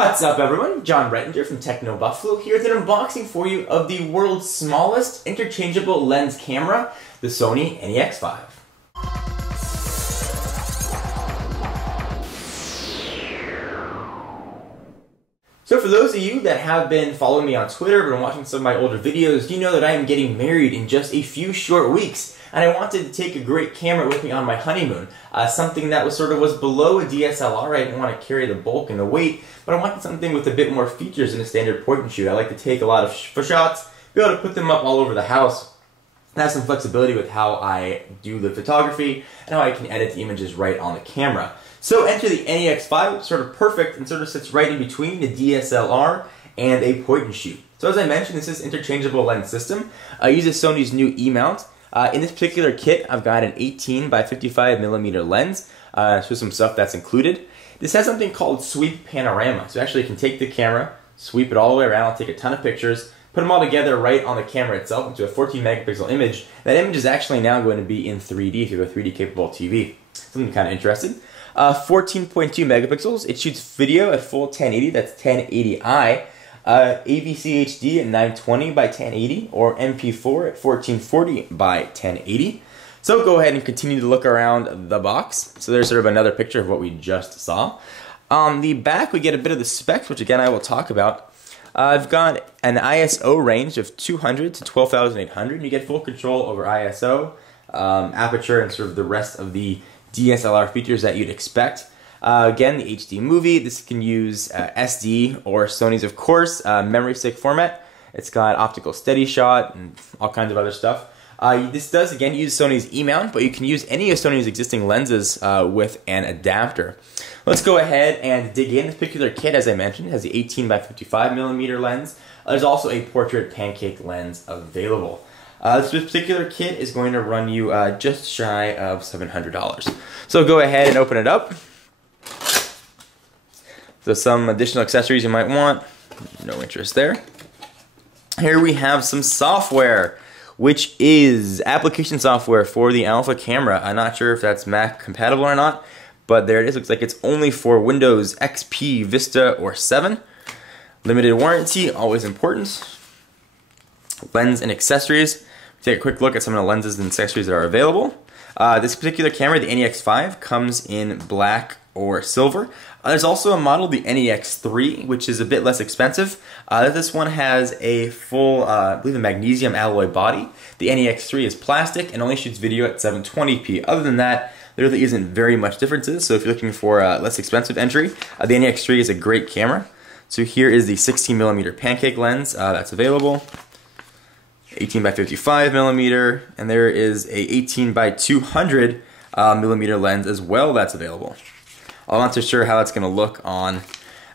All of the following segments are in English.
What's up everyone, John Rettinger from Techno Buffalo here with an unboxing for you of the world's smallest interchangeable lens camera, the Sony NEX-5. So for those of you that have been following me on Twitter or been watching some of my older videos, you know that I am getting married in just a few short weeks. And I wanted to take a great camera with me on my honeymoon. Something that was below a DSLR. I didn't want to carry the bulk and the weight, but I wanted something with a bit more features than a standard point and shoot. I like to take a lot of shots, be able to put them up all over the house, and have some flexibility with how I do the photography and how I can edit the images right on the camera. So enter the NEX-5, sort of perfect and sort of sits right in between the DSLR and a point and shoot. So as I mentioned, this is interchangeable lens system. I use Sony's new E-mount. In this particular kit, I've got an 18 by 55mm lens. So some stuff that's included. This has something called sweep panorama. So actually you can take the camera, sweep it all the way around, take a ton of pictures, put them all together right on the camera itself into a 14 megapixel image. That image is actually now going to be in 3D if you have a 3D capable TV. Something kind of interesting. 14.2 megapixels. It shoots video at full 1080, that's 1080i. AVC HD at 920 by 1080 or MP4 at 1440 by 1080. So go ahead and continue to look around the box. So there's sort of another picture of what we just saw. On the back we get a bit of the specs, which again I will talk about. I've got an ISO range of 200 to 12,800. You get full control over ISO, aperture, and sort of the rest of the DSLR features that you'd expect. Again, the HD movie, this can use SD or Sony's, of course, memory stick format. It's got optical steady shot and all kinds of other stuff. This does, again, use Sony's E-mount, but you can use any of Sony's existing lenses with an adapter. Let's go ahead and dig in. This particular kit, as I mentioned, has the 18 by 55mm lens. There's also a portrait pancake lens available. This particular kit is going to run you just shy of $700. So go ahead and open it up. So some additional accessories you might want, no interest there. Here we have some software, which is application software for the Alpha camera. I'm not sure if that's Mac compatible or not, but there it is. Looks like it's only for Windows XP, Vista, or 7. Limited warranty, always important. Lens and accessories. Take a quick look at some of the lenses and accessories that are available. This particular camera, the NEX-5, comes in black or silver. There's also a model, the NEX-3, which is a bit less expensive. This one has a full, I believe, a magnesium alloy body. The NEX-3 is plastic and only shoots video at 720p. Other than that, there really isn't very much differences. So if you're looking for a less expensive entry, the NEX-3 is a great camera. So here is the 16mm pancake lens that's available. 18 by 55mm, and there is a 18 by 200mm lens as well that's available. I'm not too sure how that's going to look on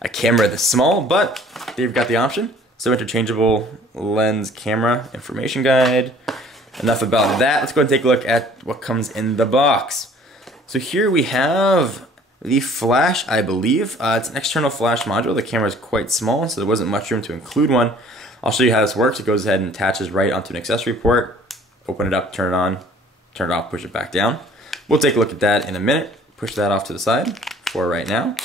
a camera this small, but they've got the option. So interchangeable lens camera information guide. Enough about that. Let's go and take a look at what comes in the box. So here we have the flash, I believe. It's an external flash module. The camera is quite small, so there wasn't much room to include one. I'll show you how this works. It goes ahead and attaches right onto an accessory port. Open it up, turn it on, turn it off, push it back down. We'll take a look at that in a minute. Push that off to the side for right now.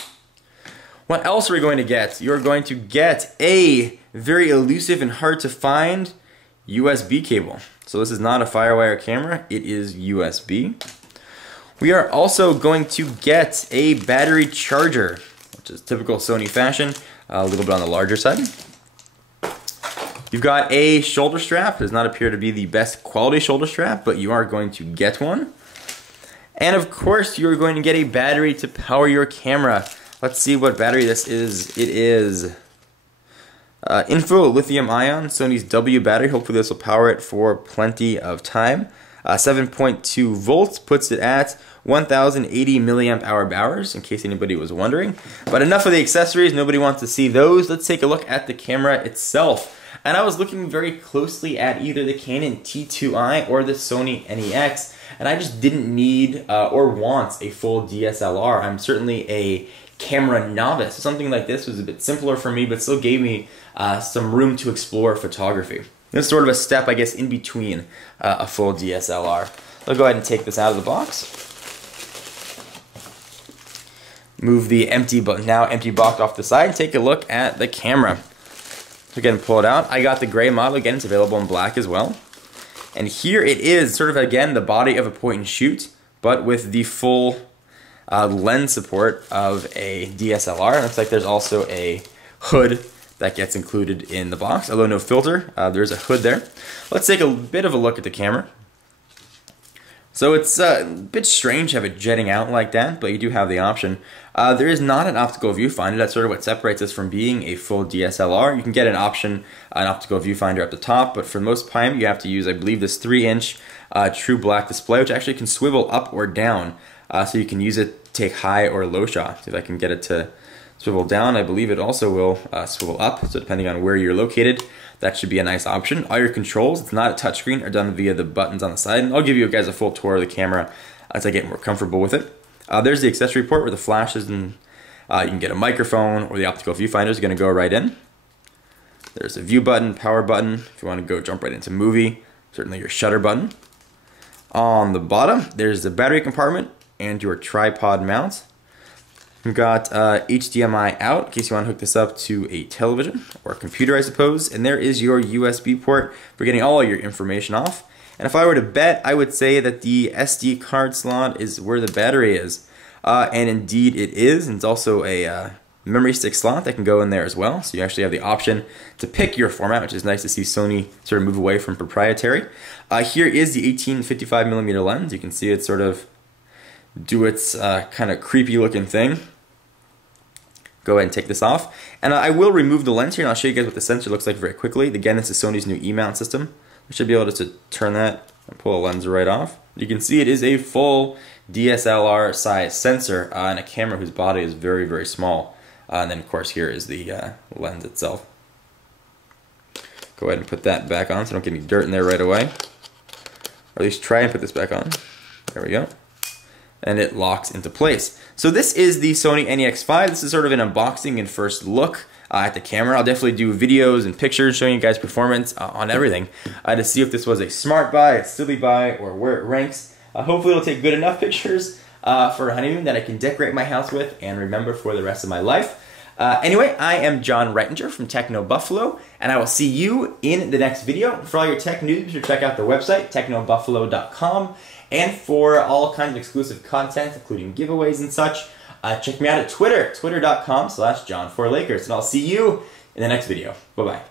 What else are we going to get? You're going to get a very elusive and hard to find USB cable. So this is not a FireWire camera, it is USB. We are also going to get a battery charger, which is typical Sony fashion, a little bit on the larger side. You've got a shoulder strap. It does not appear to be the best quality shoulder strap, but you are going to get one. And of course, you're going to get a battery to power your camera. Let's see what battery this is. It is Info lithium ion, Sony's W battery. Hopefully this will power it for plenty of time. 7.2 volts puts it at 1080 milliamp hours, in case anybody was wondering. But enough of the accessories, nobody wants to see those. Let's take a look at the camera itself. And I was looking very closely at either the Canon T2i or the Sony NEX, and I just didn't need or want a full DSLR. I'm certainly a camera novice. Something like this was a bit simpler for me, but still gave me some room to explore photography. This is sort of a step, I guess, in between a full DSLR. I'll go ahead and take this out of the box. move the now empty box off the side and take a look at the camera. So again, pull it out. I got the gray model. Again, it's available in black as well. And here it is, sort of again the body of a point and shoot, but with the full lens support of a DSLR. It looks like there's also a hood that gets included in the box, although no filter. There's a hood there. Let's take a bit of a look at the camera. So it's a bit strange to have it jetting out like that, but you do have the option. There is not an optical viewfinder. That's sort of what separates us from being a full DSLR. You can get an option, an optical viewfinder at the top, but for the most part you have to use, I believe, this 3-inch true black display, which actually can swivel up or down. So you can use it to take high or low shots. If I can get it to swivel down, I believe it also will swivel up. So depending on where you're located, that should be a nice option. All your controls, it's not a touchscreen, are done via the buttons on the side. And I'll give you guys a full tour of the camera as I get more comfortable with it. There's the accessory port where the flash is, and you can get a microphone, or the optical viewfinder is going to go right in. There's a view button, power button, if you want to go jump right into movie, certainly your shutter button. On the bottom, there's the battery compartment and your tripod mount. We've got HDMI out in case you want to hook this up to a television or a computer, I suppose. And there is your USB port for getting all your information off. And if I were to bet, I would say that the SD card slot is where the battery is. And indeed it is. And it's also a memory stick slot that can go in there as well. So you actually have the option to pick your format, which is nice to see Sony sort of move away from proprietary. Here is the 18-55mm lens. You can see it sort of do its kind of creepy looking thing. Go ahead and take this off. And I will remove the lens here, and I'll show you guys what the sensor looks like very quickly. Again, this is Sony's new E-mount system. I should be able to turn that and pull a lens right off. You can see it is a full DSLR size sensor and a camera whose body is very, very small. And then of course here is the lens itself. Go ahead and put that back on so don't get any dirt in there right away. Or at least try and put this back on. There we go. And it locks into place. So this is the Sony NEX-5. This is sort of an unboxing and first look at the camera. I'll definitely do videos and pictures showing you guys performance on everything to see if this was a smart buy, a silly buy, or where it ranks. Hopefully it'll take good enough pictures for a honeymoon that I can decorate my house with and remember for the rest of my life. Anyway, I am John Reitinger from Techno Buffalo, and I will see you in the next video. For all your tech news, be sure to check out the website, technobuffalo.com. And for all kinds of exclusive content, including giveaways and such, check me out at Twitter, twitter.com/John4Lakers. And I'll see you in the next video. Bye-bye.